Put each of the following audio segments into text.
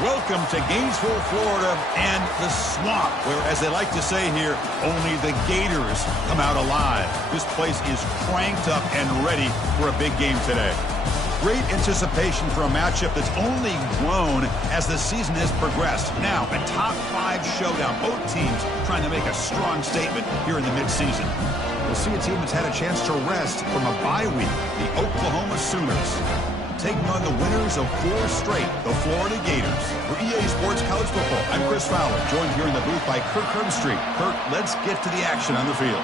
Welcome to Gainesville, Florida, and the swamp, where, as they like to say here, only the Gators come out alive. This place is cranked up and ready for a big game today. Great anticipation for a matchup that's only grown as the season has progressed. Now, a top-5 showdown. Both teams trying to make a strong statement here in the midseason. We'll see a team that's had a chance to rest from a bye week, the Oklahoma Sooners, taking on the winners of 4 straight, the Florida Gators. For EA Sports College Football, I'm Chris Fowler, joined here in the booth by Kirk Herbstreit. Kirk, let's get to the action on the field.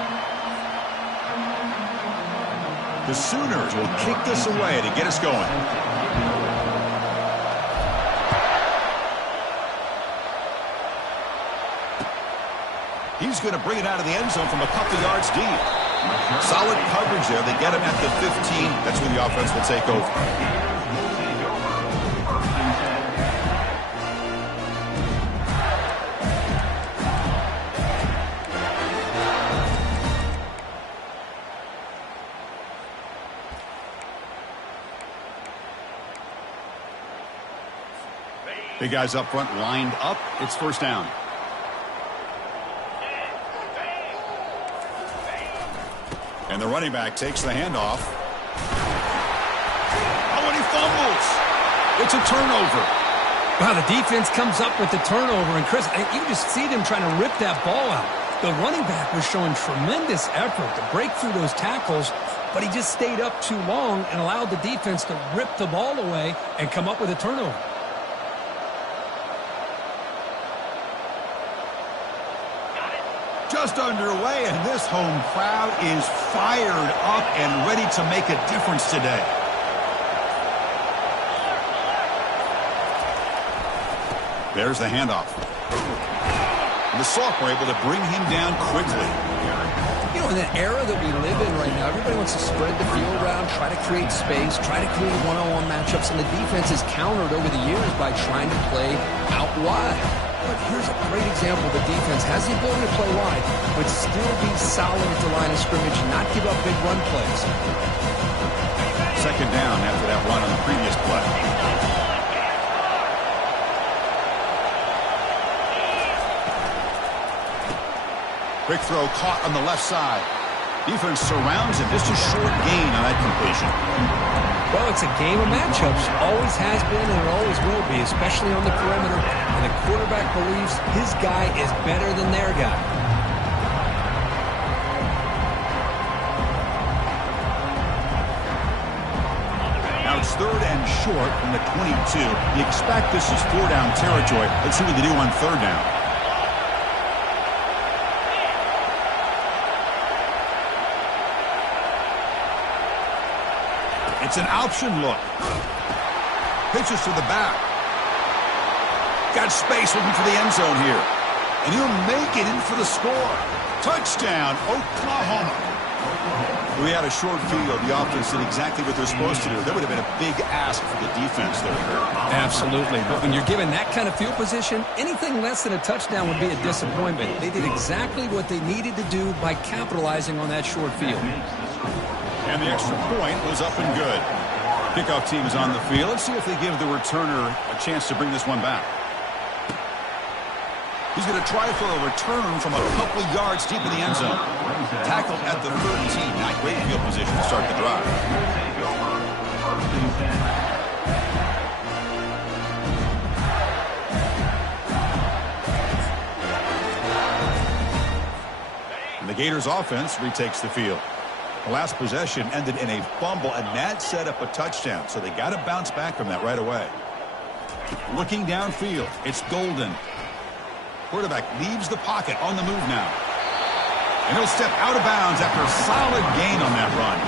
The Sooners will kick this away to get us going. He's going to bring it out of the end zone from a couple yards deep. Solid coverage there. They get him at the 15. That's where the offense will take over. Big guys up front lined up. It's first down. And the running back takes the handoff. Oh, and he fumbles. It's a turnover. Wow, the defense comes up with the turnover. And, Chris, you just see them trying to rip that ball out. The running back was showing tremendous effort to break through those tackles, but he just stayed up too long and allowed the defense to rip the ball away and come up with a turnover. Just underway, and this home crowd is fired up and ready to make a difference today. There's the handoff. The Sophomore able to bring him down quickly. You know, in that era that we live in right now, everybody wants to spread the field around, try to create space, try to create one-on-one matchups, and the defense is countered over the years by trying to play out wide. But here's a great example. The defense has the ability to play wide, but still be solid at the line of scrimmage, not give up big run plays. Second down after that run on the previous play. Quick throw caught on the left side. Defense surrounds him. Just a short gain on that completion. Well, it's a game of matchups. Always has been and it always will be, especially on the perimeter. And the quarterback believes his guy is better than their guy. Now it's 3rd and short from the 22. You expect this is 4-down territory. Let's see what they do on 3rd down. It's an option look. Pitches to the back. Got space looking for the end zone here. And he'll make it in for the score. Touchdown, Oklahoma. We had a short field. The offense did exactly what they're supposed to do. That would have been a big ask for the defense there. Absolutely. But when you're given that kind of field position, anything less than a touchdown would be a disappointment. They did exactly what they needed to do by capitalizing on that short field. And the extra point was up and good. Kickoff team is on the field. Let's see if they give the returner a chance to bring this one back. He's going to try for a return from a couple yards deep in the end zone. Tackled at the 13. Not great field position to start the drive. And the Gators offense retakes the field. The last possession ended in a fumble, and that set up a touchdown. So they got to bounce back from that right away. Looking downfield, it's Golden. Quarterback leaves the pocket on the move now. And he'll step out of bounds after a solid gain on that run.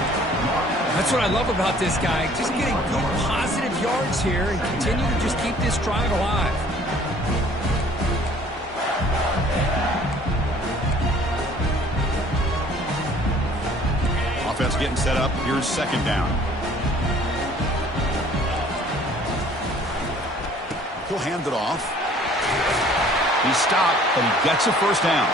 That's what I love about this guy. Just getting good positive yards here and continue to just keep this drive alive. Offense getting set up. Here's 2nd down. He'll hand it off. He stopped, but he gets a 1st down.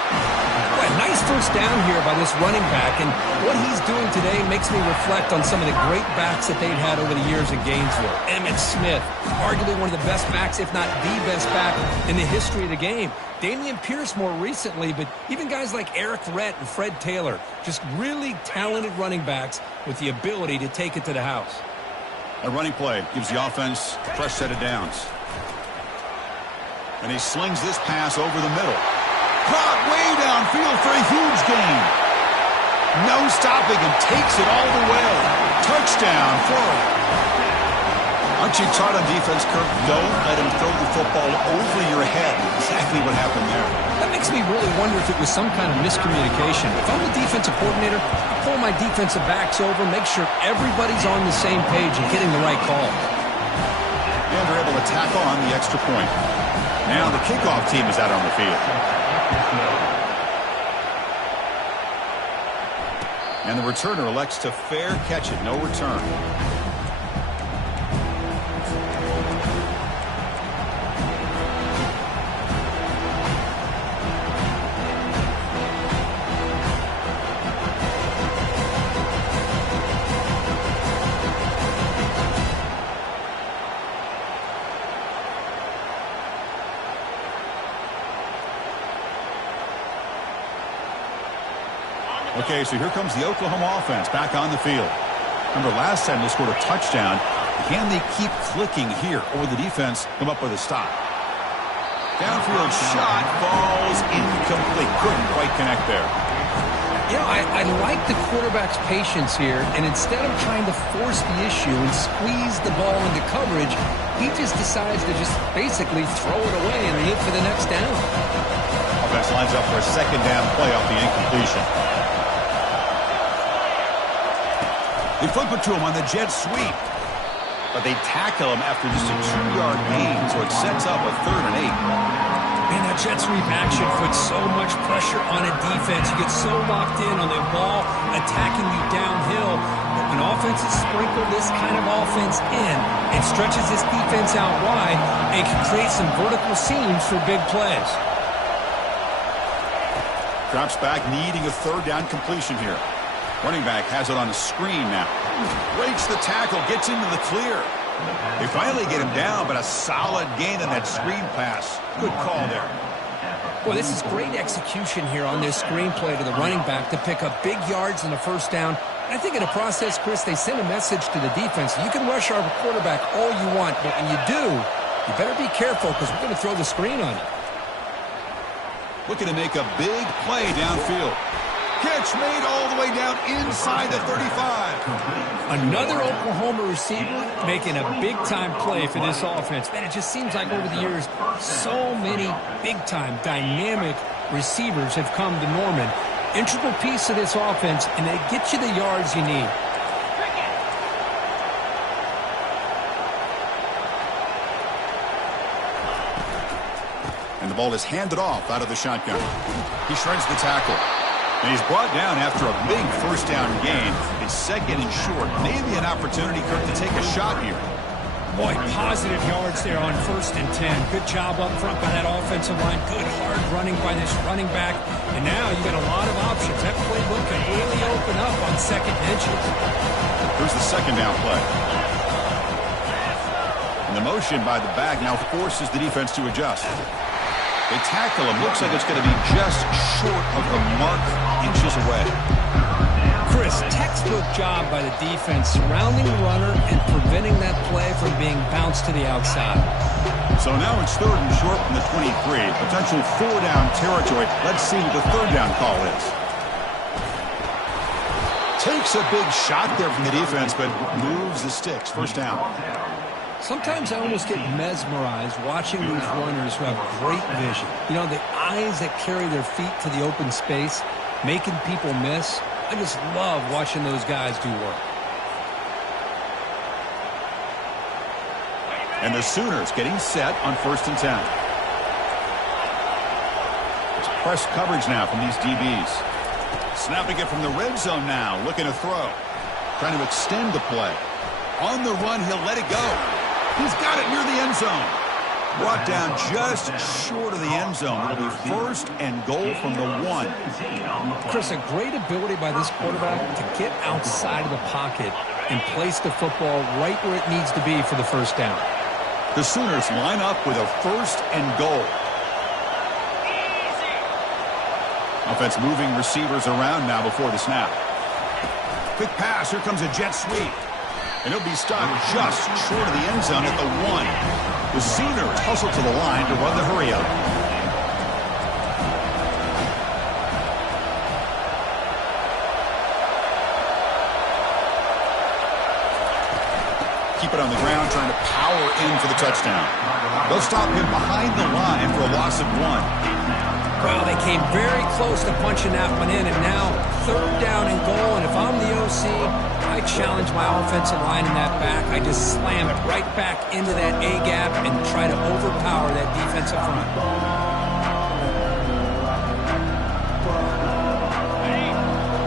Well, nice 1st down here by this running back, and what he's doing today makes me reflect on some of the great backs that they've had over the years in Gainesville. Emmitt Smith, arguably one of the best backs, if not the best back in the history of the game. Damian Pierce more recently, but even guys like Eric Rhett and Fred Taylor, just really talented running backs with the ability to take it to the house. A running play gives the offense a fresh set of downs. And he slings this pass over the middle. Caught way downfield for a huge gain. No stopping and takes it all the way. Touchdown, Florida. Aren't you taught on defense, Kirk? Don't let him throw the football over your head. Exactly what happened there. That makes me really wonder if it was some kind of miscommunication. If I'm the defensive coordinator, I pull my defensive backs over, make sure everybody's on the same page and getting the right call. And they're able to tackle on the extra point. Now the kickoff team is out on the field. And the returner elects to fair catch it. No return. Okay, so here comes the Oklahoma offense back on the field. Remember, last time they scored a touchdown. Can they keep clicking here, or will the defense come up with a stop? Downfield shot falls incomplete. Couldn't quite connect there. You know, I like the quarterback's patience here, and instead of trying to force the issue and squeeze the ball into coverage, he just decides to just basically throw it away and live for the next down. Offense lines up for a 2nd down play off the incompletion. They flip it to him on the jet sweep. But they tackle him after just a 2-yard gain, so it sets up a 3rd and 8. Man, that jet sweep action puts so much pressure on a defense. You get so locked in on the ball attacking you downhill. But when offenses sprinkle this kind of offense in, it stretches this defense out wide and can create some vertical seams for big plays. Drops back, needing a 3rd down completion here. Running back has it on a screen now. Breaks the tackle, gets into the clear. They finally get him down, but a solid gain on that screen pass. Good call there. Well, this is great execution here on this screen play to the running back to pick up big yards in the 1st down I think in a process, Chris, they send a message to the defense. You can rush our quarterback all you want, but when you do, you better be careful because we're going to throw the screen on you. Looking to make a big play downfield. Catch made all the way down inside the 35. Another Oklahoma receiver making a big-time play for this offense. Man, it just seems like over the years, so many big-time, dynamic receivers have come to Norman. Integral piece of this offense, and they get you the yards you need. And the ball is handed off out of the shotgun. He shreds the tackle. And he's brought down after a big first down gain. It's second and short. Maybe an opportunity, Kirk, to take a shot here. Boy, positive yards there on 1st and 10. Good job up front by that offensive line. Good hard running by this running back. And now you got a lot of options. That playbook can really open up on second inches. Here's the second down play. And the motion by the back now forces the defense to adjust. They tackle him. Looks like it's going to be just short of the mark, inches away. Chris, textbook job by the defense surrounding the runner and preventing that play from being bounced to the outside. So now it's 3rd and short from the 23. Potential 4-down territory. Let's see what the 3rd down call is. Takes a big shot there from the defense, but moves the sticks. 1st down. Sometimes I almost get mesmerized watching these runners who have great vision. You know, the eyes that carry their feet to the open space, making people miss. I just love watching those guys do work. And the Sooners getting set on 1st and 10. It's press coverage now from these DBs. Snapping it from the red zone now, looking to throw. Trying to extend the play. On the run, he'll let it go. He's got it near the end zone. Brought down just short of the end zone. It'll be 1st and goal from the 1. Chris, a great ability by this quarterback to get outside of the pocket and place the football right where it needs to be for the 1st down. The Sooners line up with a 1st and goal. Offense moving receivers around now before the snap. Quick pass. Here comes a jet sweep. And he'll be stopped just short of the end zone at the 1. The Sooners hustle to the line to run the hurry-up. Keep it on the ground, trying to power in for the touchdown. They'll stop him behind the line for a loss of 1. Well, they came very close to punching that one in, and now 3rd down and goal. And if I'm the OC, I challenge my offensive line in that back. I just slam it right back into that A-gap and try to overpower that defensive front.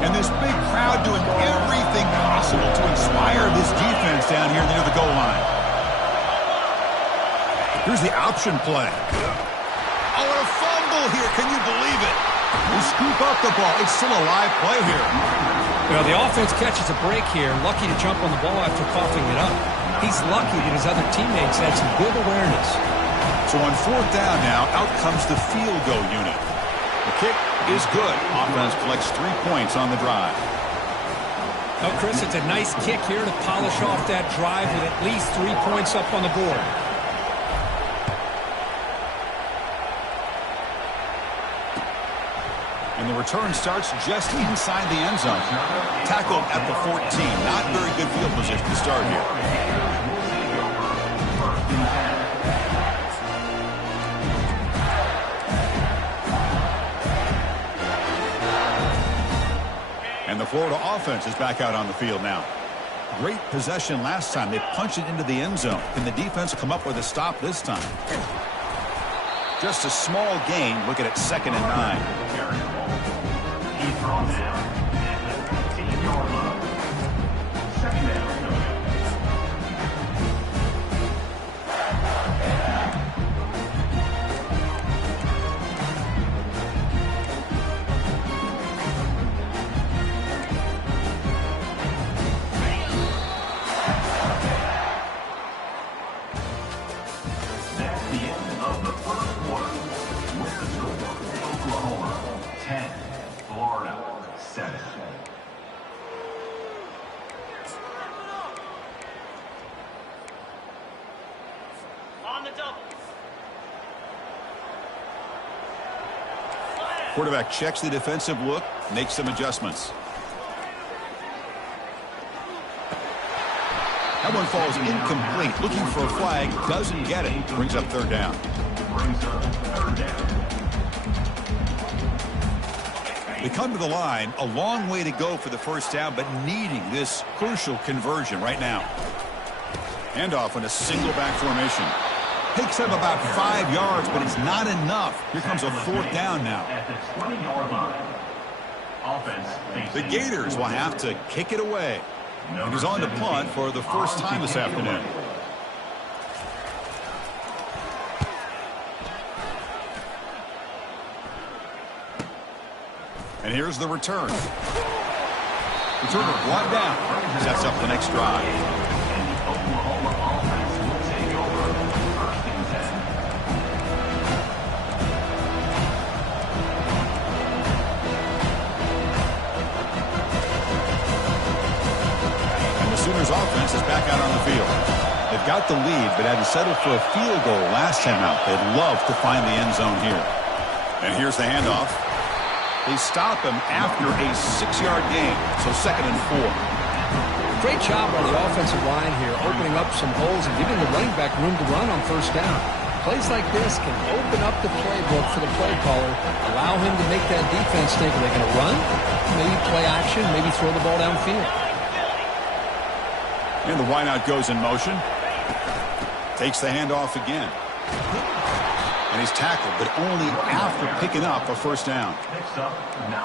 And this big crowd doing everything possible to inspire this defense down here near the goal line. Here's the option play. Oh, and a fumble here. Can you believe it? They scoop up the ball. It's still a live play here. Well, the offense catches a break here. Lucky to jump on the ball after coughing it up. He's lucky that his other teammates had some good awareness. So on 4th down now, out comes the field goal unit. The kick is good. Offense collects 3 points on the drive. Oh, Chris, it's a nice kick here to polish off that drive with at least 3 points up on the board. And the return starts just inside the end zone. Tackled at the 14. Not very good field position to start here. And the Florida offense is back out on the field now. Great possession last time. They punched it into the end zone. Can the defense come up with a stop this time? Just a small gain. Look at it, 2nd and 9. On the double. Quarterback checks the defensive look, makes some adjustments. That one falls incomplete. Looking for a flag, doesn't get it. Brings up third down. They come to the line, a long way to go for the first down, but needing this crucial conversion right now. Handoff in a single back formation. Takes up about 5 yards, but it's not enough. Here comes a fourth down now. The Gators will have to kick it away. And he's on to punt for the first time this afternoon. And here's the return. Returner brought down. Sets up the next drive. Sooners offense is back out on the field. They've got the lead, but had to settle for a field goal last time out. They'd love to find the end zone here. And here's the handoff. They stop him after a 6-yard gain, so 2nd and 4. Great job by the offensive line here, opening up some holes and giving the running back room to run on first down. Plays like this can open up the playbook for the play caller, allow him to make that defense think, are they going to run? Maybe play action, maybe throw the ball downfield. And the wideout goes in motion. Takes the handoff again. And he's tackled, but only after picking up a first down.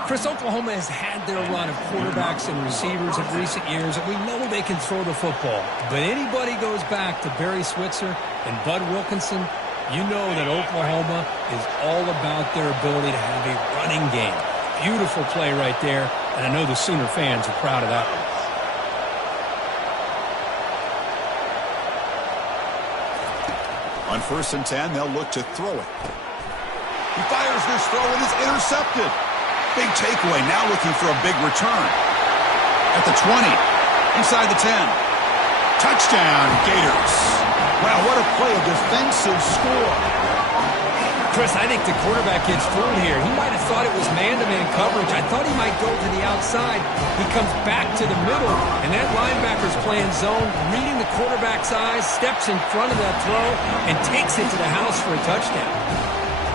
Chris, Oklahoma has had their run of quarterbacks and receivers in recent years, and we know they can throw the football. But anybody goes back to Barry Switzer and Bud Wilkinson, you know that Oklahoma is all about their ability to have a running game. Beautiful play right there, and I know the Sooner fans are proud of that one. On 1st and 10, they'll look to throw it. He fires this throw and is intercepted. Big takeaway, now looking for a big return. At the 20, inside the 10. Touchdown, Gators. Wow, what a play, a defensive score. Chris, I think the quarterback gets fooled here. He might have thought it was man-to-man coverage. I thought he might go to the outside. He comes back to the middle, and that linebacker's playing zone, reading the quarterback's eyes, steps in front of that throw, and takes it to the house for a touchdown.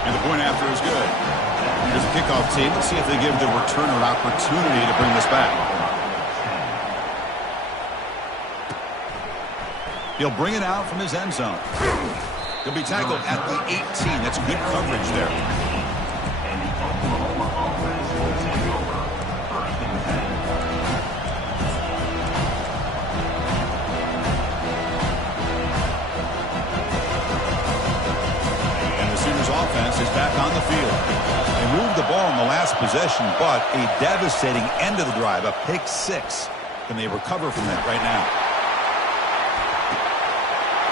And the point after is good. Here's the kickoff team. Let's see if they give the returner an opportunity to bring this back. He'll bring it out from his end zone. He'll be tackled at the 18. That's good coverage there. And the Sooners offense is back on the field. They moved the ball in the last possession, but a devastating end of the drive, a pick 6. Can they recover from that right now?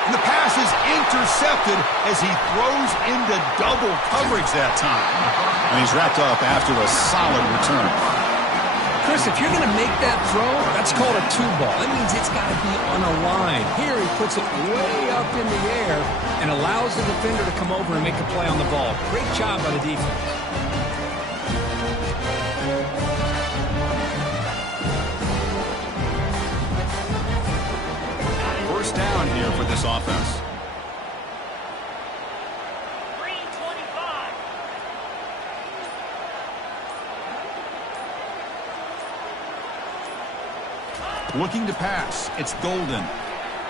And the pass is intercepted as he throws into double coverage that time. And he's wrapped up after a solid return. Chris, if you're going to make that throw, that's called a 2-ball. That means it's got to be on a line. Here he puts it way up in the air and allows the defender to come over and make a play on the ball. Great job by the defense. Down here for this offense. 325. Looking to pass. It's Golden.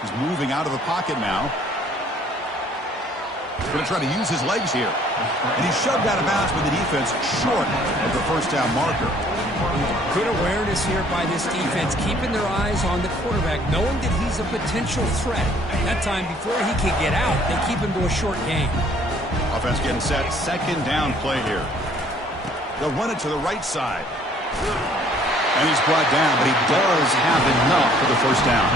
He's moving out of the pocket now. He's going to try to use his legs here. And he's shoved out of bounds with the defense short of the first down marker. Good awareness here by this defense, keeping their eyes on the quarterback, knowing that he's a potential threat. That time, before he can get out, they keep him to a short gain. Offense getting set. 2nd down play here. They'll run it to the right side. And he's brought down, but he does have enough for the first down.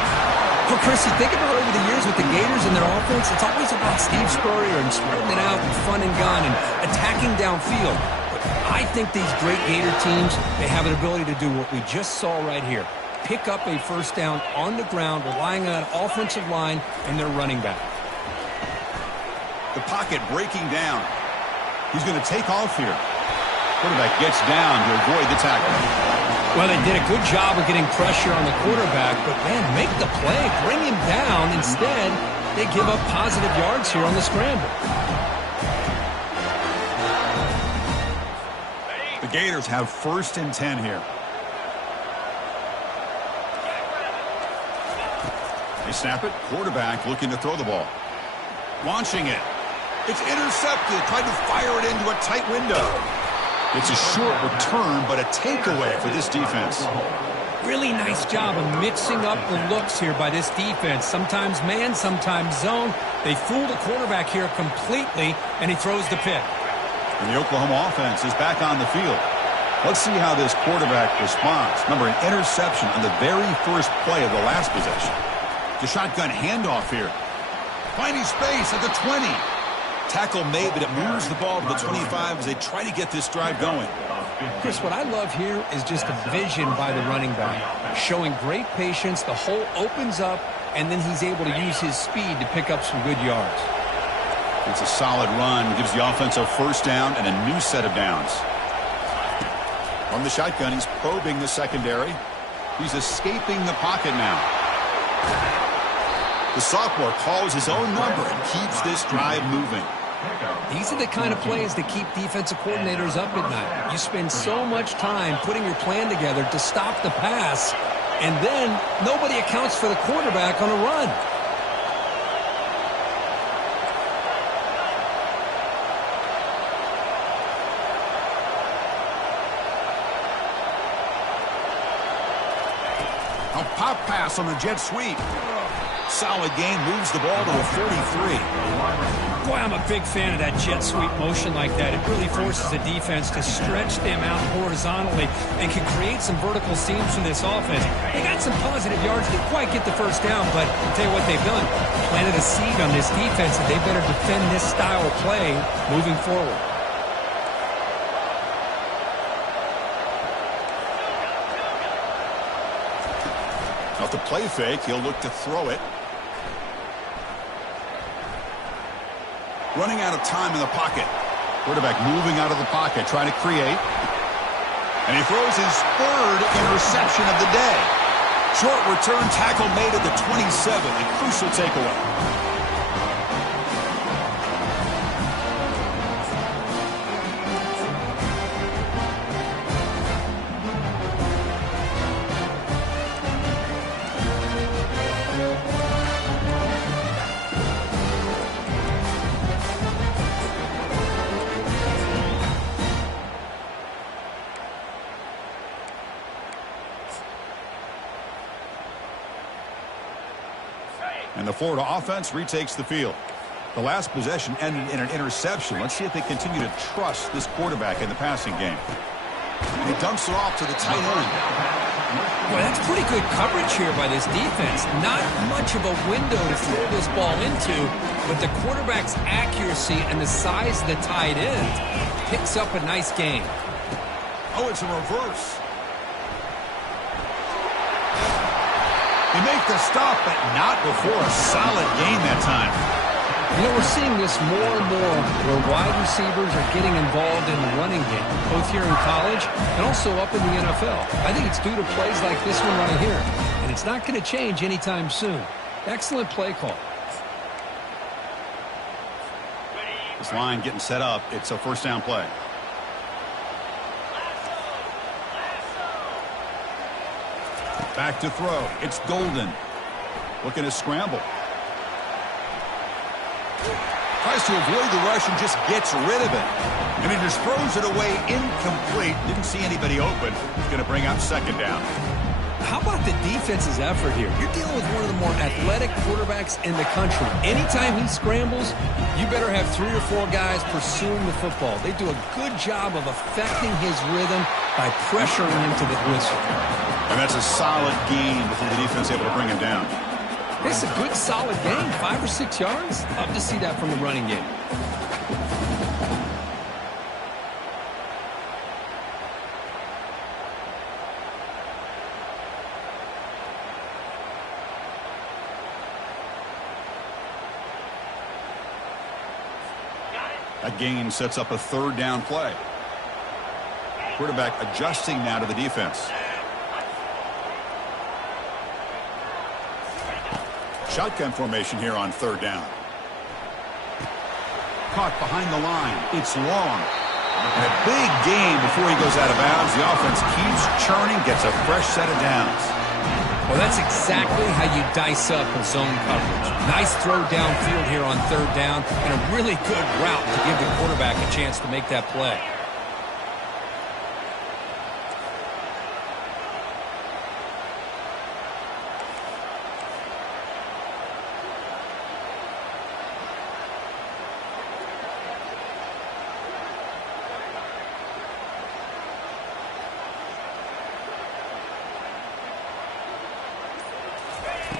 Well, Chris, you think about over the years with the Gators and their offense, it's always about Steve Spurrier and spreading it out and fun and gun and attacking downfield. I think these great Gator teams, they have an ability to do what we just saw right here. Pick up a first down on the ground, relying on an offensive line and their running back. The pocket breaking down. He's going to take off here. Quarterback gets down to avoid the tackle. Well, they did a good job of getting pressure on the quarterback, but, man, make the play. Bring him down. Instead, they give up positive yards here on the scramble. The Gators have 1st and 10 here. They snap it. Quarterback looking to throw the ball. Launching it. It's intercepted. Tried to fire it into a tight window. It's a short return, but a takeaway for this defense. Really nice job of mixing up the looks here by this defense. Sometimes man, sometimes zone. They fool the quarterback here completely, and he throws the pick. And the Oklahoma offense is back on the field. Let's see how this quarterback responds. Remember, an interception on the very first play of the last possession. The shotgun handoff here. Finding space at the 20. Tackle made, but it moves the ball to the 25 as they try to get this drive going. Chris, what I love here is just a vision by the running back. Showing great patience, the hole opens up, and then he's able to use his speed to pick up some good yards. It's a solid run, gives the offense a 1st down and a new set of downs. From the shotgun, he's probing the secondary. He's escaping the pocket now. The sophomore calls his own number and keeps this drive moving. These are the kind of plays that keep defensive coordinators up at night. You spend so much time putting your plan together to stop the pass, and then nobody accounts for the quarterback on a run. A pop pass on the jet sweep. Solid gain, moves the ball to a 43. Boy, I'm a big fan of that jet sweep motion like that. It really forces the defense to stretch them out horizontally and can create some vertical seams for this offense. They got some positive yards, didn't quite get the 1st down, but I'll tell you what they've done. Planted a seed on this defense, and they better defend this style of play moving forward. Off the play fake, he'll look to throw it. Running out of time in the pocket. Quarterback moving out of the pocket, trying to create. And he throws his 3rd interception of the day. Short return tackle made at the 27, a crucial takeaway. And the Florida offense retakes the field. The last possession ended in an interception. Let's see if they continue to trust this quarterback in the passing game. And he dumps it off to the tight end. Well, that's pretty good coverage here by this defense. Not much of a window to throw this ball into, but the quarterback's accuracy and the size of the tight end picks up a nice gain. Oh, it's a reverse. They make the stop, but not before a solid gain that time. You know, we're seeing this more and more where wide receivers are getting involved in the running game, both here in college and also up in the NFL. I think it's due to plays like this one right here, and it's not going to change anytime soon. Excellent play call. This line getting set up. It's a 1st down play. Back to throw. It's Golden. Looking to scramble. Tries to avoid the rush and just gets rid of it. And he just throws it away incomplete. Didn't see anybody open. He's going to bring up 2nd down. How about the defense's effort here? You're dealing with one of the more athletic quarterbacks in the country. Anytime he scrambles, you better have 3 or 4 guys pursuing the football. They do a good job of affecting his rhythm by pressuring him to the whistle. And that's a solid gain before the defense able to bring him down. It's a good, solid gain, 5 or 6 yards. Love to see that from the running game. That gain sets up a third down play. Quarterback adjusting now to the defense. Shotgun formation here on third down. Caught behind the line. It's long. And a big gain before he goes out of bounds. The offense keeps churning, gets a fresh set of downs. Well, that's exactly how you dice up a zone coverage. Nice throw downfield here on third down, and a really good route to give the quarterback a chance to make that play.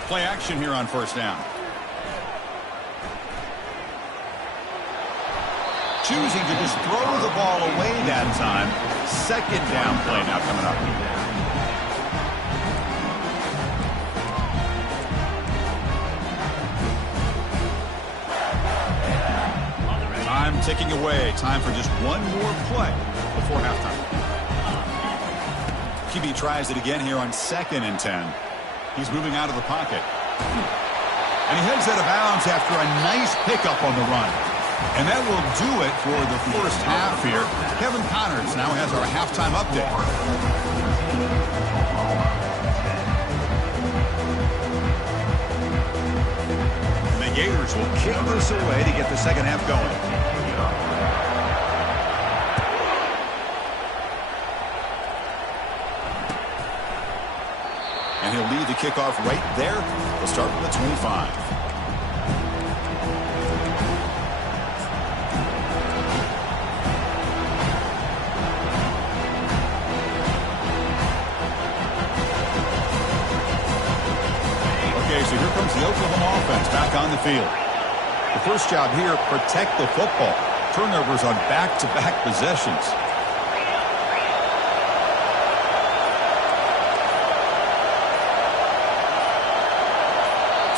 Play action here on first down. Choosing to just throw the ball away that time. Second down play now coming up. Time ticking away. Time for just one more play before halftime. QB tries it again here on 2nd and 10. He's moving out of the pocket. And he heads out of bounds after a nice pickup on the run. And that will do it for the first half here. Kevin Connors now has our halftime update. And the Gators will kick this away to get the second half going. And he'll lead the kickoff right there. We'll start from the 25. Okay, so here comes the Oklahoma offense back on the field. The first job here, protect the football. Turnovers on back-to-back possessions.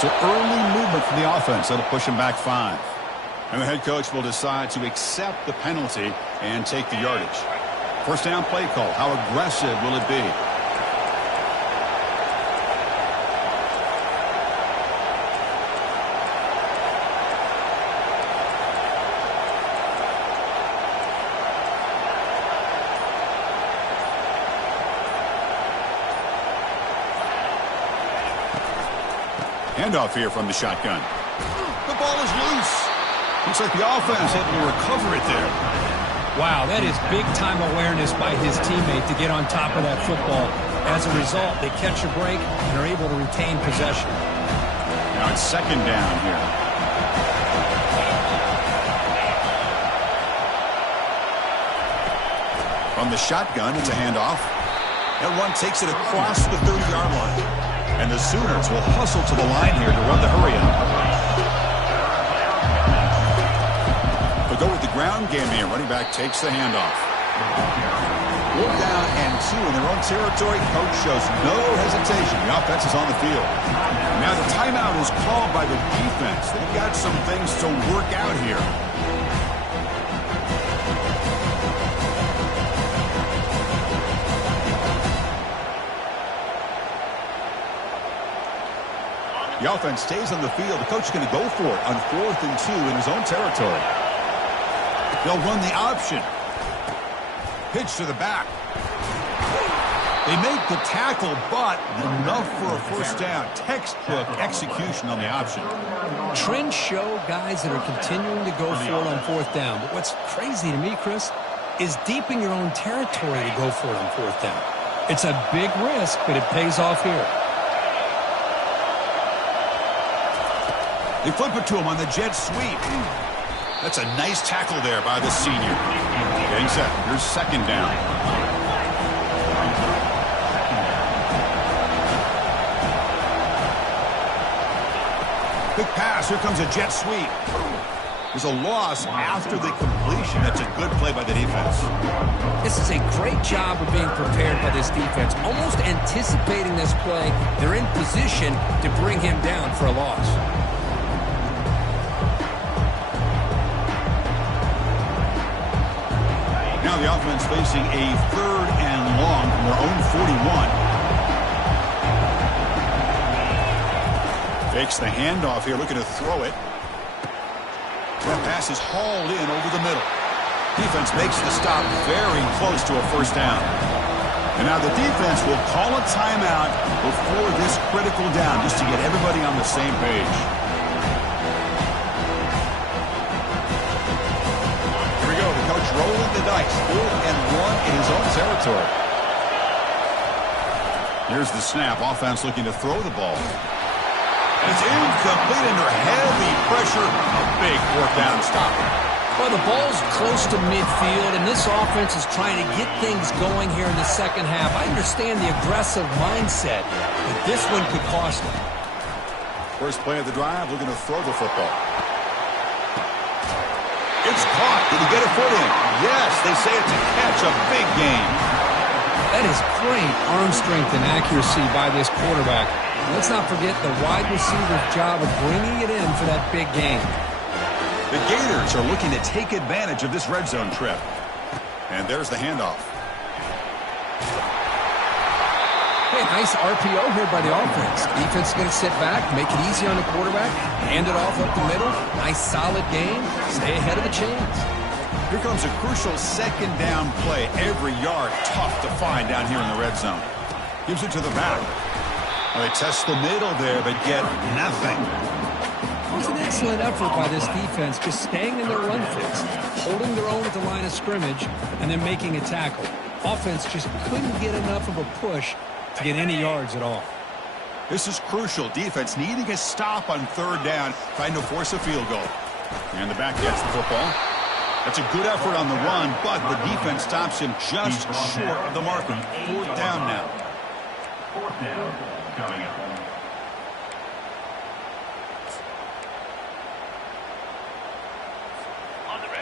So early movement from the offense. That'll push him back 5. And the head coach will decide to accept the penalty and take the yardage. First down play call. How aggressive will it be? Handoff here from the shotgun. The ball is loose. Looks like the offense able to recover it there. Wow, that is big-time awareness by his teammate to get on top of that football. As a result, they catch a break and are able to retain possession. Now it's second down here. From the shotgun, it's a handoff. That one takes it across the 30-yard line. And the Sooners will hustle to the line here to run the hurry-up. They'll go with the ground game here. Running back takes the handoff. 4th down and 2 in their own territory. Coach shows no hesitation. The offense is on the field. Now the timeout is called by the defense. They've got some things to work out here. The offense stays on the field. The coach is going to go for it on 4th and 2 in his own territory. They'll run the option. Pitch to the back. They make the tackle, but enough for a first down. Textbook execution on the option. Trends show guys that are continuing to go for it on 4th down. But what's crazy to me, Chris, is deep in your own territory to go for it on 4th down. It's a big risk, but it pays off here. They flip it to him on the jet sweep. That's a nice tackle there by the senior. Getting set. Here's second down. Big pass. Here comes a jet sweep. There's a loss after the completion. That's a good play by the defense. This is a great job of being prepared by this defense. Almost anticipating this play, they're in position to bring him down for a loss. the offense facing a 3rd and long from their own 41. Fakes the handoff here, looking to throw it. That pass is hauled in over the middle. Defense makes the stop very close to a first down. And now the defense will call a timeout before this critical down just to get everybody on the same page. Here we go. The coach rolling the dice. 4th and 1 in his own territory. Here's the snap. Offense looking to throw the ball. And it's incomplete under heavy pressure. A big 4th down stop. Well, the ball's close to midfield, and this offense is trying to get things going here in the second half. I understand the aggressive mindset, but this one could cost them. First play of the drive, looking to throw the football. It's caught. Did he get a foot in? Yes, they say it's a catch, a big gain. That is great arm strength and accuracy by this quarterback. Let's not forget the wide receiver's job of bringing it in for that big gain. The Gators are looking to take advantage of this red zone trip. And there's the handoff. Hey, nice RPO here by the offense. Defense is going to sit back, make it easy on the quarterback, hand it off up the middle. Nice solid gain. Stay ahead of the chains. Here comes a crucial 2nd down play. Every yard tough to find down here in the red zone. Gives it to the back. Well, they test the middle there, but get nothing. It was an excellent effort by this defense, just staying in their run fits, holding their own at the line of scrimmage, and then making a tackle. Offense just couldn't get enough of a push to get any yards at all. This is crucial. Defense needing a stop on 3rd down, trying to force a field goal. And the back gets the football. That's a good effort on the run, but the defense stops him just short of the marker. 4th down now. 4th down coming up.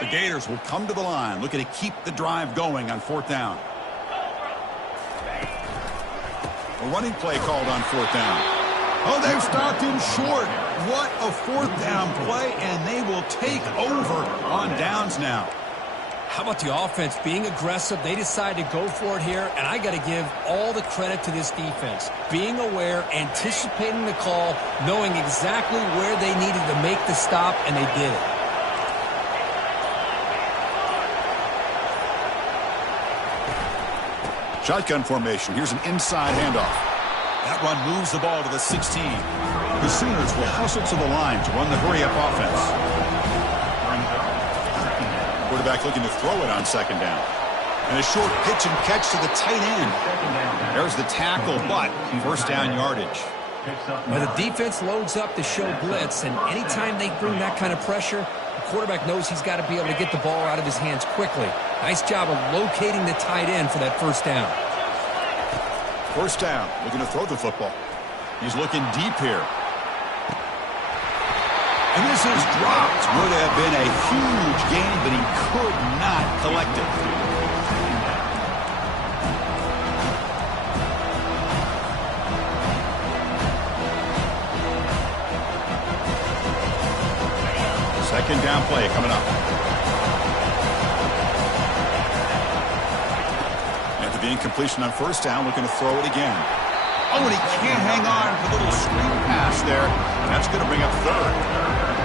The Gators will come to the line, looking to keep the drive going on 4th down. A running play called on 4th down. Oh, they've stopped him short. What a 4th down play, and they will take over on downs now. How about the offense being aggressive? They decide to go for it here, and I got to give all the credit to this defense. Being aware, anticipating the call, knowing exactly where they needed to make the stop, and they did it. Shotgun formation. Here's an inside handoff. That run moves the ball to the 16. The Sooners will hustle to the line to run the hurry-up offense. Quarterback looking to throw it on 2nd down. And a short pitch and catch to the tight end. There's the tackle, but 1st down yardage. Well, the defense loads up to show blitz, and anytime they bring that kind of pressure, the quarterback knows he's got to be able to get the ball out of his hands quickly. Nice job of locating the tight end for that 1st down. 1st down, looking to throw the football. He's looking deep here. And this is dropped. Would have been a huge gain, but he could not collect it. Second down play coming up. After the incompletion on 1st down, looking to throw it again. Oh, and he can't hang on for the little screen pass there. That's going to bring up 3rd.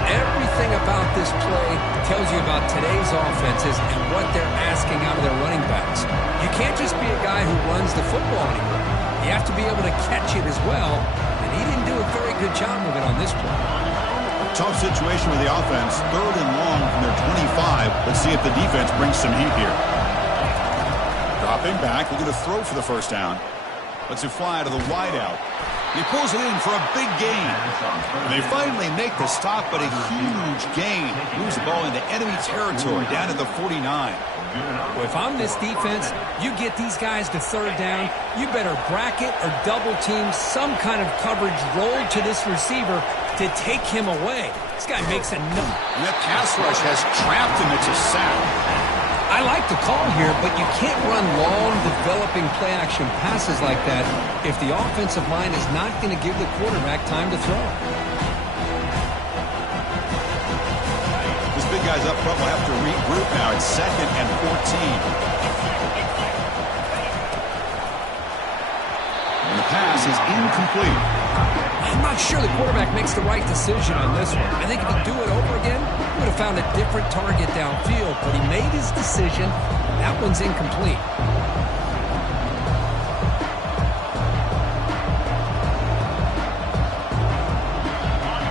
Everything about this play tells you about today's offenses and what they're asking out of their running backs. You can't just be a guy who runs the football anymore. You have to be able to catch it as well, and he didn't do a very good job of it on this play. Tough situation with the offense. 3rd and long from their 25. Let's see if the defense brings some heat here. Dropping back, looking to throw for the 1st down. Lets it fly to the wideout. He pulls it in for a big gain. And they finally make the stop, but a huge gain. Moves the ball into enemy territory, down to the 49. Well, if I'm this defense, you get these guys to 3rd down, you better bracket or double team some kind of coverage roll to this receiver to take him away. This guy makes a no. And that pass rush has trapped him. It's a sack. I like the call here, but you can't run long, developing play-action passes like that if the offensive line is not going to give the quarterback time to throw. This big guy's up front will have to regroup now. It's 2nd and 14. is incomplete. I'm not sure the quarterback makes the right decision on this one. I think if he'd do it over again, he would have found a different target downfield, but he made his decision. That one's incomplete.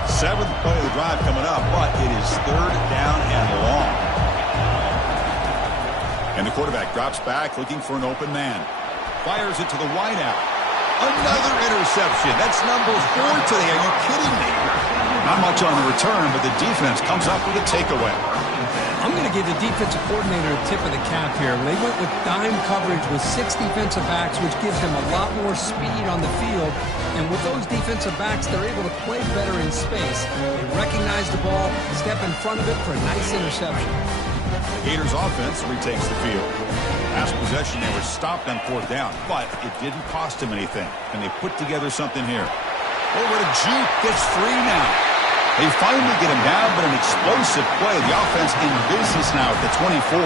Seventh play of the drive coming up, but it is third down and long. And the quarterback drops back looking for an open man. Fires it to the wideout. Another interception. That's number 4 today. Are you kidding me? Not much on the return, but the defense comes up with a takeaway. I'm going to give the defensive coordinator a tip of the cap here. They went with dime coverage with 6 defensive backs, which gives them a lot more speed on the field. And with those defensive backs, they're able to play better in space. They recognize the ball, step in front of it for a nice interception. The Gators offense retakes the field. Last possession, they were stopped on 4th down, but it didn't cost them anything. And they put together something here. Over to Juke, gets free now. They finally get him down, but an explosive play. The offense in business now at the 24.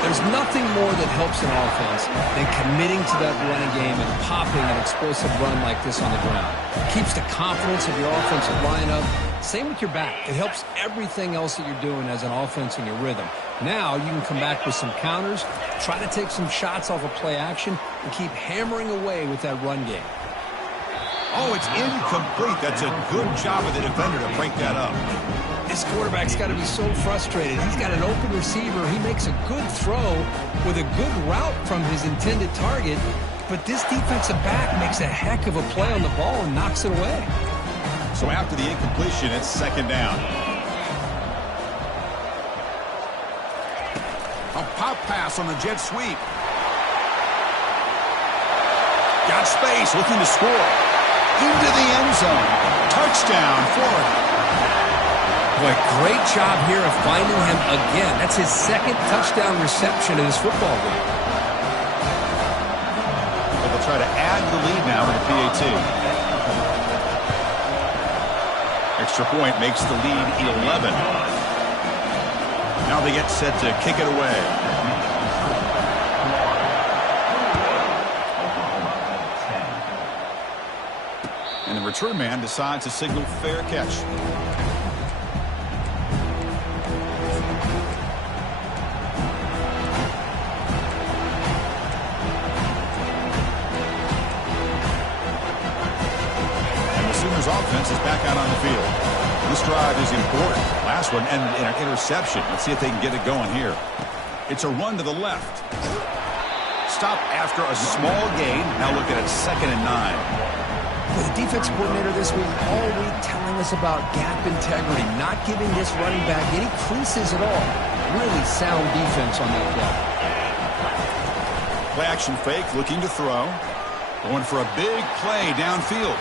There's nothing more that helps an offense than committing to that running game and popping an explosive run like this on the ground. It keeps the confidence of your offensive lineup. Same with your back. It helps everything else that you're doing as an offense in your rhythm. Now you can come back with some counters, try to take some shots off of play action, and keep hammering away with that run game. Oh, it's incomplete. That's a good job of the defender to break that up. This quarterback's got to be so frustrated. He's got an open receiver. He makes a good throw with a good route from his intended target, but this defensive back makes a heck of a play on the ball and knocks it away. So after the incompletion, it's 2nd down. A pop pass on the jet sweep. Got space, looking to score. Into the end zone. Touchdown, Florida. Boy, great job here of finding him again. That's his 2nd touchdown reception in this football game. But they'll try to add the lead now with the PAT. Extra point makes the lead 11. Now they get set to kick it away. And the return man decides to signal fair catch. Offense is back out on the field. This drive is important. Last one ended in an interception. Let's see if they can get it going here. It's a run to the left. Stop after a small gain. Now looking at 2nd and 9. Well, the defensive coordinator this week all week telling us about gap integrity, not giving this running back any creases at all. Really sound defense on that play. Play action fake, looking to throw. Going for a big play downfield.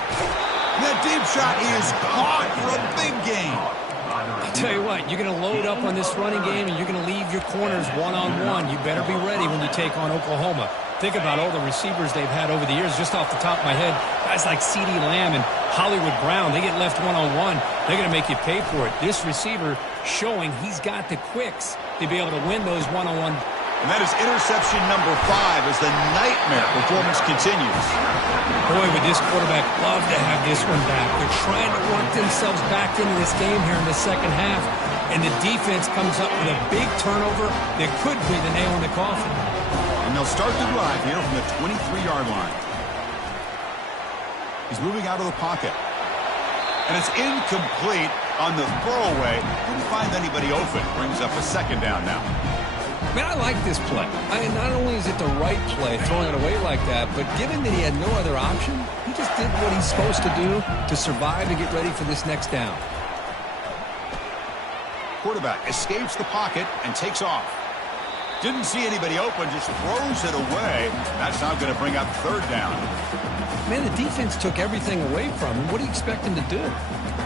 That deep shot is caught for a big gain. I'll tell you what, you're going to load up on this running game and you're going to leave your corners one-on-one. You better be ready when you take on Oklahoma. Think about all the receivers they've had over the years. Just off the top of my head, guys like CeeDee Lamb and Hollywood Brown, they get left one-on-one. They're going to make you pay for it. This receiver showing he's got the quicks to be able to win those one-on-one. And that is interception number 5 as the nightmare performance continues. Boy, would this quarterback love to have this one back. They're trying to work themselves back into this game here in the 2nd half. And the defense comes up with a big turnover that could be the nail in the coffin. And they'll start the drive here from the 23-yard line. He's moving out of the pocket. And it's incomplete on the throwaway. Didn't find anybody open. Brings up a 2nd down now. Man, I like this play. Not only is it the right play, throwing it away like that, but given that he had no other option, he just did what he's supposed to do to survive and get ready for this next down. Quarterback escapes the pocket and takes off. Didn't see anybody open, just throws it away. That's now going to bring up 3rd down. Man, the defense took everything away from him. What do you expect him to do?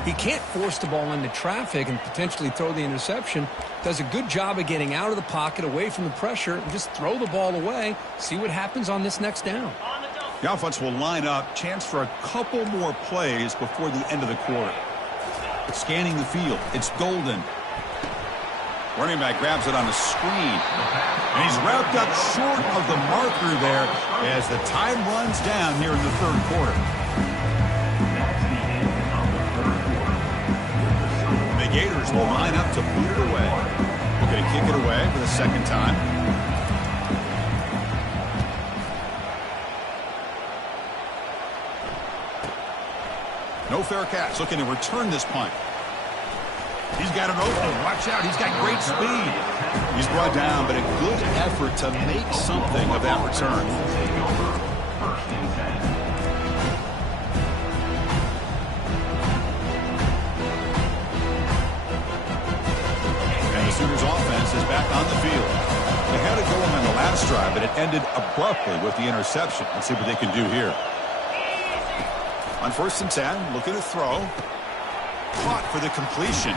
He can't force the ball into traffic and potentially throw the interception. Does a good job of getting out of the pocket, away from the pressure, and just throw the ball away. See what happens on this next down. The offense will line up. Chance for a couple more plays before the end of the quarter. Scanning the field. It's Golden. Running back grabs it on the screen. And he's wrapped up short of the marker there as the time runs down here in the third quarter. The Gators will line up to boot it away. We're going to kick it away for the second time. No fair catch. Looking to return this punt. He's got an opening. Watch out. He's got great speed. He's brought down, but a good effort to make something of that return. And the Sooners offense is back on the field. They had it going on the last drive, but it ended abruptly with the interception. Let's see what they can do here. On 1st and 10, looking to throw. Caught for the completion.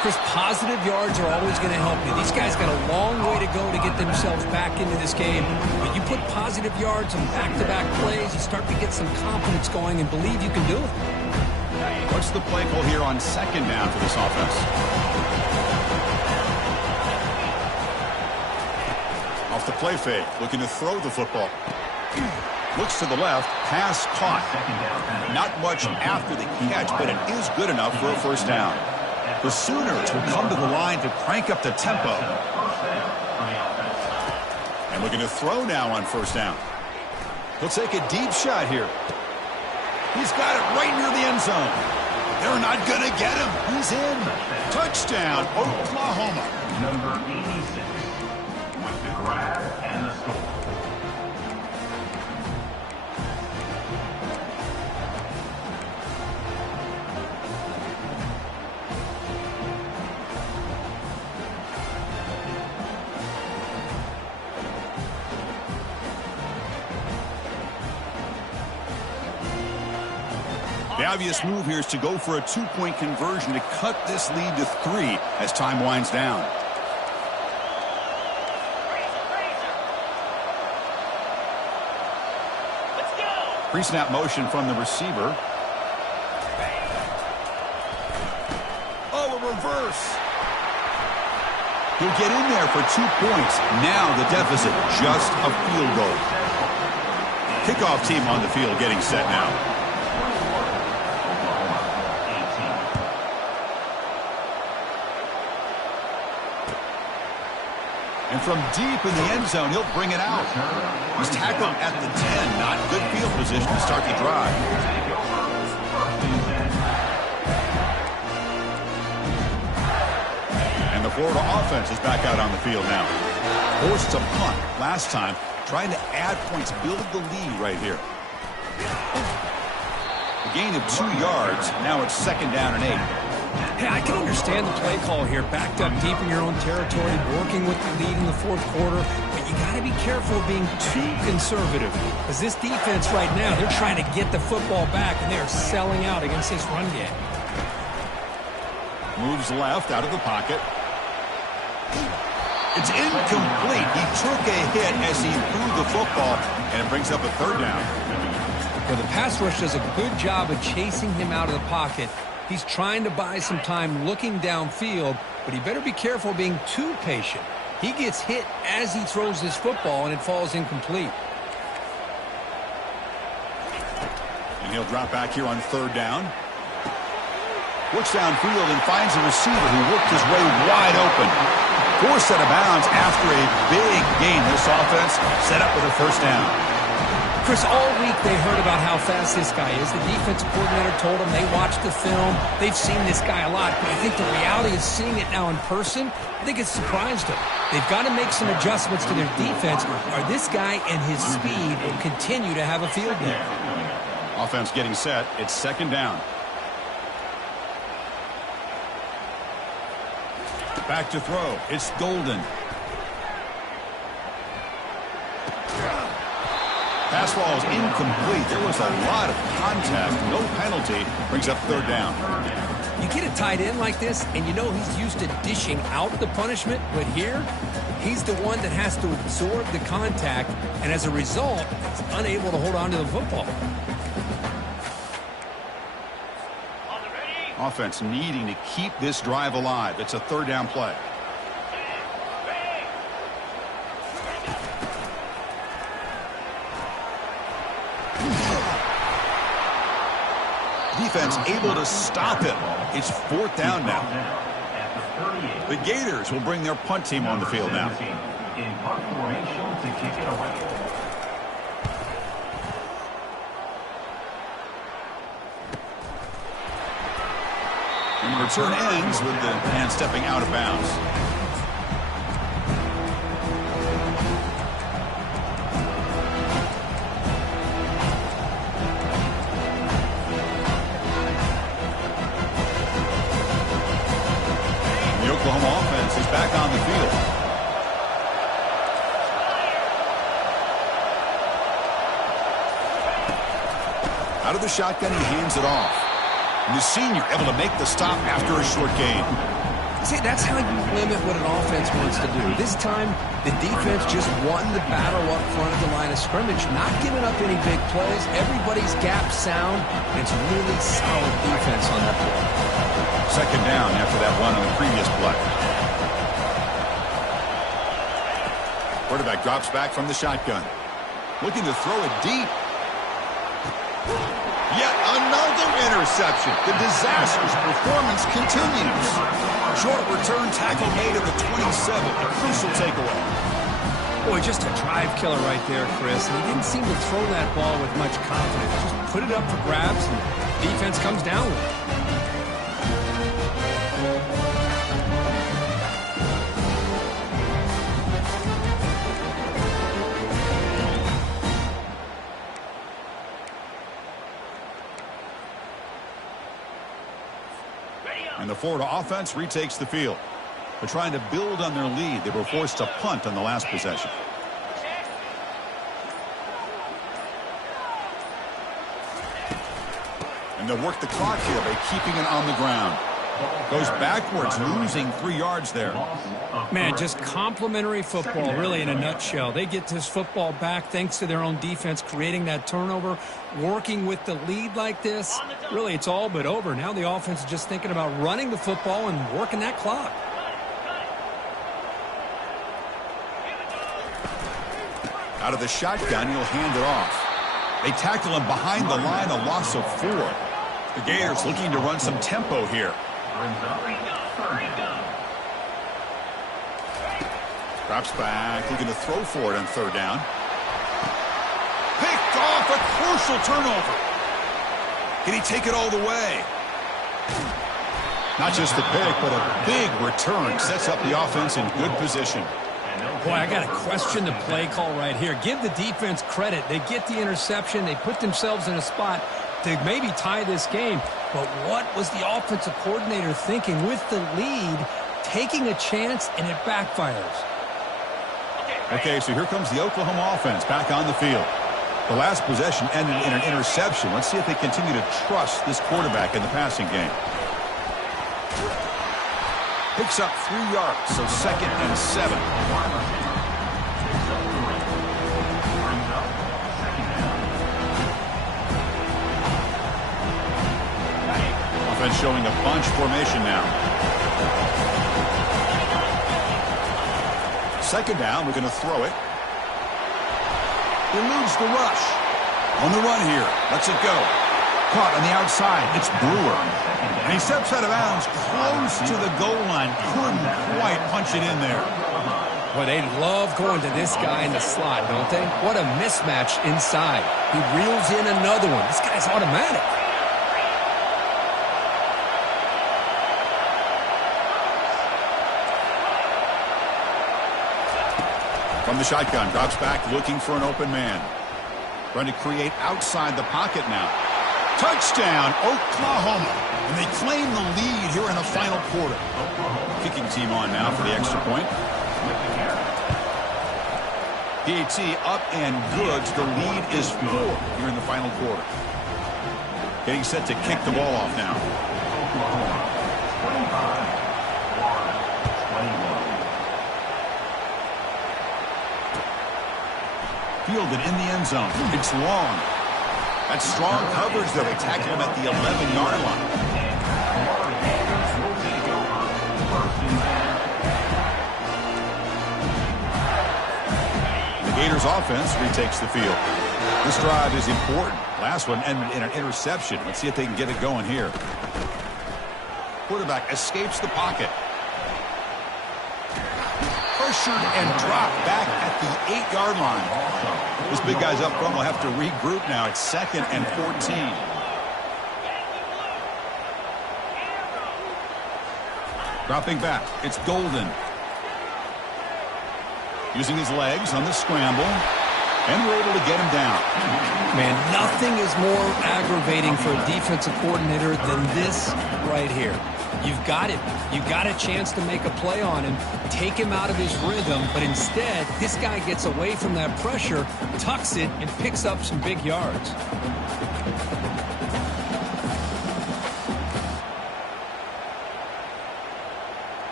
Chris, positive yards are always going to help you. These guys got a long way to go to get themselves back into this game. But you put positive yards on back-to-back plays, you start to get some confidence going and believe you can do it. What's the play call here on 2nd down for this offense? Off the play fake, looking to throw the football. Looks to the left, pass caught. Not much after the catch, but it is good enough for a 1st down. The Sooners will come to the line to crank up the tempo. And looking to throw now on 1st down. He'll take a deep shot here. He's got it right near the end zone. They're not going to get him. He's in. Touchdown, Oklahoma. Number 86 with the grab and the score. The obvious move here is to go for a 2-point conversion to cut this lead to 3 as time winds down. Pre-snap motion from the receiver. Oh, a reverse. He'll get in there for 2 points. Now the deficit, just a field goal. Kickoff team on the field getting set now. And from deep in the end zone, he'll bring it out. He's tackled at the 10. Not good field position to start the drive. And the Florida offense is back out on the field now. Forced to punt last time, trying to add points, build the lead right here. A gain of 2 yards. Now it's 2nd down and 8. Hey, I can understand the play call here, backed up deep in your own territory, working with the lead in the 4th quarter, but you got to be careful of being too conservative, because this defense right now, they're trying to get the football back, and they're selling out against this run game. Moves left out of the pocket. It's incomplete. He took a hit as he threw the football, and it brings up a 3rd down. Well, the pass rush does a good job of chasing him out of the pocket. He's trying to buy some time looking downfield, but he better be careful being too patient. He gets hit as he throws this football, and it falls incomplete. And he'll drop back here on 3rd down. Looks downfield and finds a receiver who worked his way wide open. Forced out of bounds after a big gain. This offense set up with a 1st down. Chris, all week they heard about how fast this guy is. The defensive coordinator told them they watched the film. They've seen this guy a lot. But I think the reality is seeing it now in person, I think it's surprised them. They've got to make some adjustments to their defense, or this guy and his speed will continue to have a field day. Offense getting set. It's 2nd down. Back to throw. It's Golden. Pass ball is incomplete. There was a lot of contact. No penalty. Brings up 3rd down. You get a tight end like this, and you know he's used to dishing out the punishment, but here, he's the one that has to absorb the contact, and as a result, he's unable to hold on to the football. Offense needing to keep this drive alive. It's a 3rd down play. defense able to stop him. It's 4th down now. The Gators will bring their punt team on the field now. In punt formation to kick it away. And the return ends with the man stepping out of bounds. The Oklahoma offense is back on the field. Out of the shotgun, he hands it off. And the senior able to make the stop after a short gain. See, that's how you limit what an offense wants to do. This time, the defense just won the battle up front of the line of scrimmage, not giving up any big plays. Everybody's gap sound, and it's really solid defense on that play. 2nd down after that run on the previous play. Quarterback drops back from the shotgun. Looking to throw it deep. Yet another interception. The disastrous performance continues. Short return tackle made at the 27. A crucial takeaway. Boy, just a drive killer right there, Chris. And he didn't seem to throw that ball with much confidence. Just put it up for grabs, and defense comes down with it. And the Florida offense retakes the field. They're trying to build on their lead. They were forced to punt on the last possession. And they'll work the clock here by keeping it on the ground. Goes backwards, losing 3 yards there. Man, just complimentary football, really, in a nutshell. They get this football back thanks to their own defense, creating that turnover, working with the lead like this. Really, it's all but over. Now the offense is just thinking about running the football and working that clock. Out of the shotgun, he'll hand it off. They tackle him behind the line, a loss of 4. The Gators looking to run some tempo here. Drops back, looking to throw for it on 3rd down. Picked off, a crucial turnover. Can he take it all the way? Not just the pick, but a big return sets up the offense in good position. Boy, I got to question the play call right here. Give the defense credit. They get the interception. They put themselves in a spot to maybe tie this game. But what was the offensive coordinator thinking with the lead, taking a chance, and it backfires? Okay, so here comes the Oklahoma offense back on the field. The last possession ended in an interception. Let's see if they continue to trust this quarterback in the passing game. Picks up 3 yards, so 2nd and 7. Offense showing a bunch formation now. 2nd down, we're going to throw it. Eludes the rush. On the run here, lets it go. Caught on the outside, it's Brewer. And he steps out of bounds close to the goal line. Couldn't quite punch it in there. Well, they love going to this guy in the slot, don't they? What a mismatch inside. He reels in another one. This guy's automatic. From the shotgun, drops back looking for an open man. Trying to create outside the pocket now. Touchdown, Oklahoma. And they claim the lead here in the final quarter. Kicking team on now for the extra point. PAT up and good. The lead is 4 here in the final quarter. Getting set to kick the ball off now. Fielded in the end zone. It's long. That's strong coverage, though. They tackle him at the 11-yard line. The Gators offense retakes the field. This drive is important. Last one and an interception. Let's see if they can get it going here. Quarterback escapes the pocket. Pressured and dropped back at the 8-yard line. This big guy's up front will have to regroup now. It's 2nd and 14. Dropping back. It's Golden. Using his legs on the scramble. And we're able to get him down. Man, nothing is more aggravating for a defensive coordinator than this right here. You've got it. You've got a chance to make a play on him, take him out of his rhythm, but instead, this guy gets away from that pressure, tucks it, and picks up some big yards.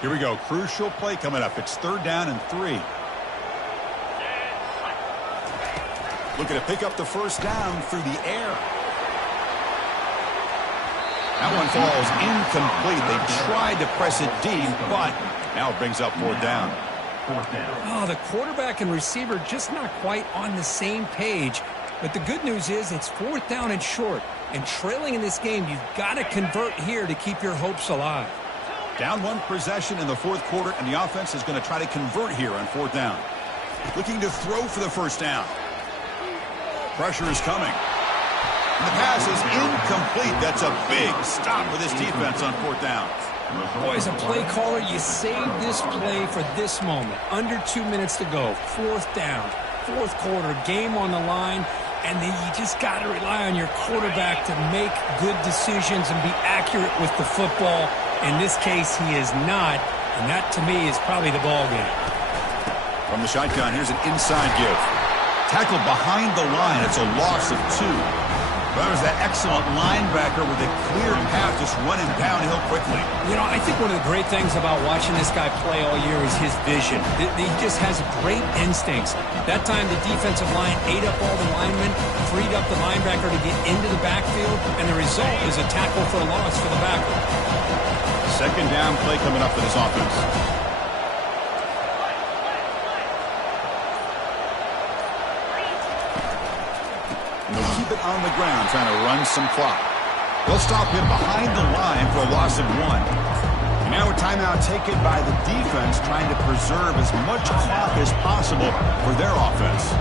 Here we go. Crucial play coming up. It's 3rd down and 3. Looking to pick up the first down through the air. That one falls incomplete. They tried to press it deep, but now it brings up 4th down. Oh, the quarterback and receiver just not quite on the same page. But the good news is it's 4th down and short. And trailing in this game, you've got to convert here to keep your hopes alive. Down 1 possession in the 4th quarter, and the offense is going to try to convert here on 4th down. Looking to throw for the first down. Pressure is coming. And the pass is incomplete. That's a big stop for this defense on 4th down. Boy, as a play caller, you saved this play for this moment. Under 2 minutes to go. 4th down. 4th quarter. Game on the line. And then you just got to rely on your quarterback to make good decisions and be accurate with the football. In this case, he is not, and that, to me, is probably the ball game. From the shotgun, here's an inside give. Tackled behind the line. It's a loss of 2. That was that excellent linebacker with a clear path just running downhill quickly. You know, I think one of the great things about watching this guy play all year is his vision. He just has great instincts. That time, the defensive line ate up all the linemen, freed up the linebacker to get into the backfield, and the result is a tackle for a loss for the backer. 2nd down play coming up for this offense. And they'll keep it on the ground, trying to run some clock. They'll stop him behind the line for a loss of 1. And now a timeout taken by the defense, trying to preserve as much clock as possible for their offense.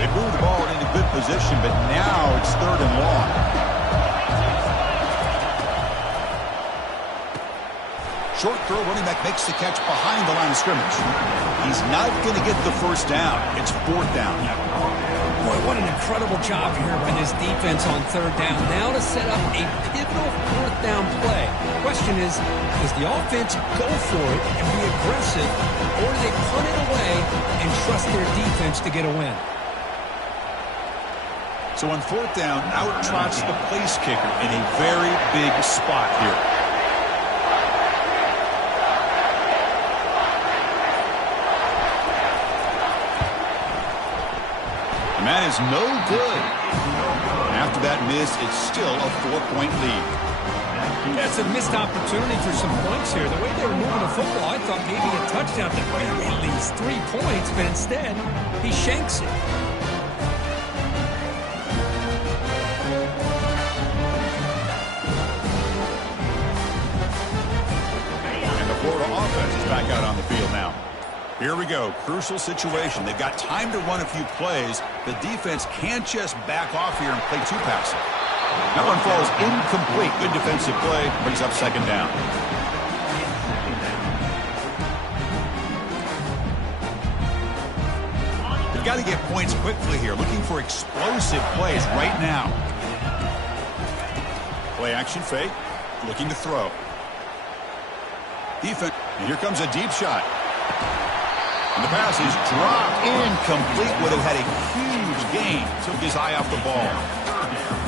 They move the ball into good position, but now it's 3rd and long. Short throw, running back makes the catch behind the line of scrimmage. He's not going to get the first down. It's 4th down. Boy, what an incredible job here by this defense on 3rd down. Now to set up a pivotal 4th down play. Question is, does the offense go for it and be aggressive, or do they punt it away and trust their defense to get a win? So on 4th down, out trots the place kicker in a very big spot here. And that is no good. And after that miss, it's still a 4-point lead. That's a missed opportunity for some points here. The way they were moving the football, I thought maybe a touchdown at the very least 3 points, but instead, he shanks it. And the Florida offense is back out on the field now. Here we go. Crucial situation. They've got time to run a few plays. The defense can't just back off here and play too passive. That one falls incomplete. Good defensive play. Brings up 2nd down. They've got to get points quickly here. Looking for explosive plays right now. Play action fake. Looking to throw. Defense. And here comes a deep shot. And the pass is dropped. Incomplete. Would have had a huge gain. Took his eye off the ball.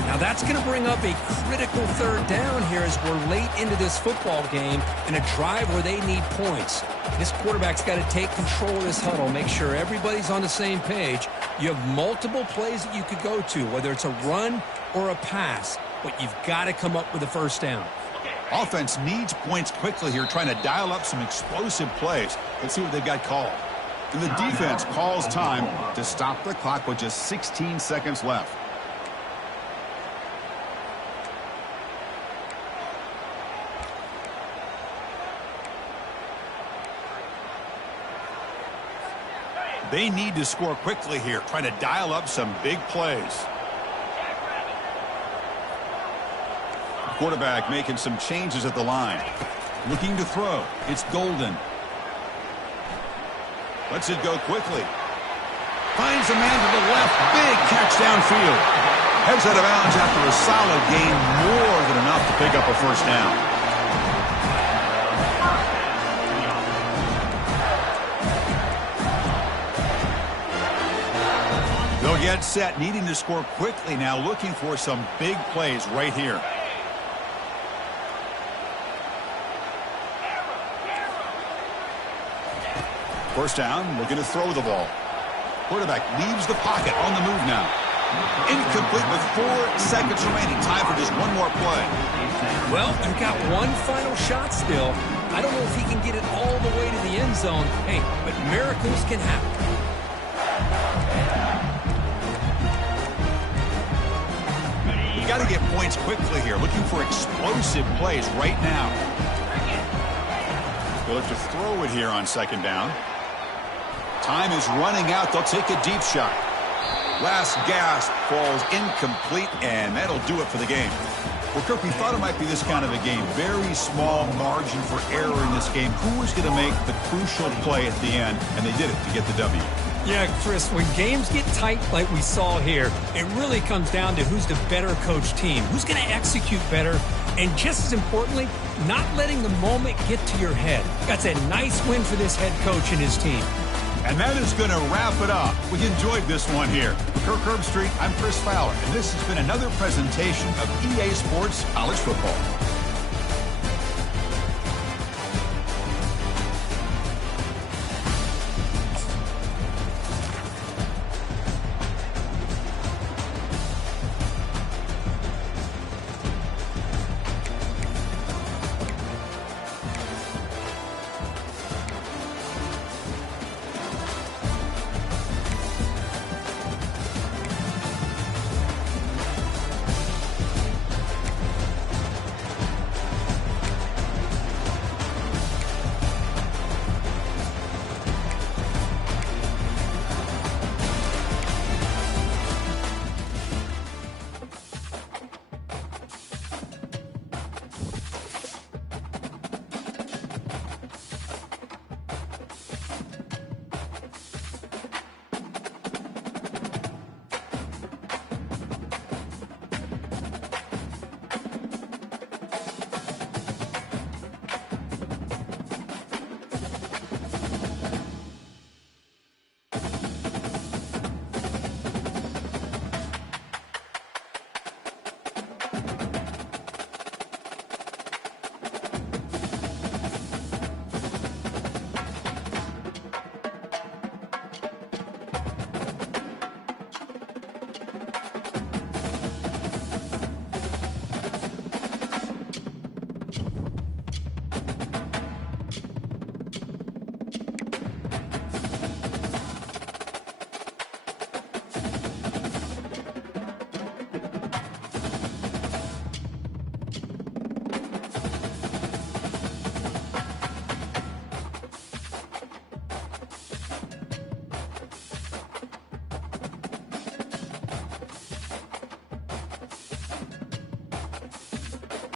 Now that's going to bring up a critical 3rd down here as we're late into this football game in a drive where they need points. This quarterback's got to take control of this huddle, make sure everybody's on the same page. You have multiple plays that you could go to, whether it's a run or a pass, but you've got to come up with a first down. Offense needs points quickly here, trying to dial up some explosive plays. Let's see what they've got called. And the defense calls time to stop the clock with just 16 seconds left. They need to score quickly here, trying to dial up some big plays. Quarterback making some changes at the line. Looking to throw. It's Golden. Lets it go quickly. Finds a man to the left. Big catch downfield. Heads out of bounds after a solid gain, more than enough to pick up a first down. They'll get set, needing to score quickly now, looking for some big plays right here. First down, looking to throw the ball. Quarterback leaves the pocket, on the move now. Incomplete with 4 seconds remaining. Time for just one more play. Well, you've got one final shot still. I don't know if he can get it all the way to the end zone. Hey, but miracles can happen. You got to get points quickly here. Looking for explosive plays right now. They'll look to throw it here on second down. Time is running out. They'll take a deep shot. Last gasp falls incomplete, and that'll do it for the game. Well, Kirk, we thought it might be this kind of a game. Very small margin for error in this game. Who was going to make the crucial play at the end? And they did it to get the W. Yeah, Chris, when games get tight like we saw here, it really comes down to who's the better coach team, who's going to execute better, and just as importantly, not letting the moment get to your head. That's a nice win for this head coach and his team. And that is going to wrap it up. We enjoyed this one here. Kirk Herbstreit, I'm Chris Fowler, and this has been another presentation of EA Sports College Football.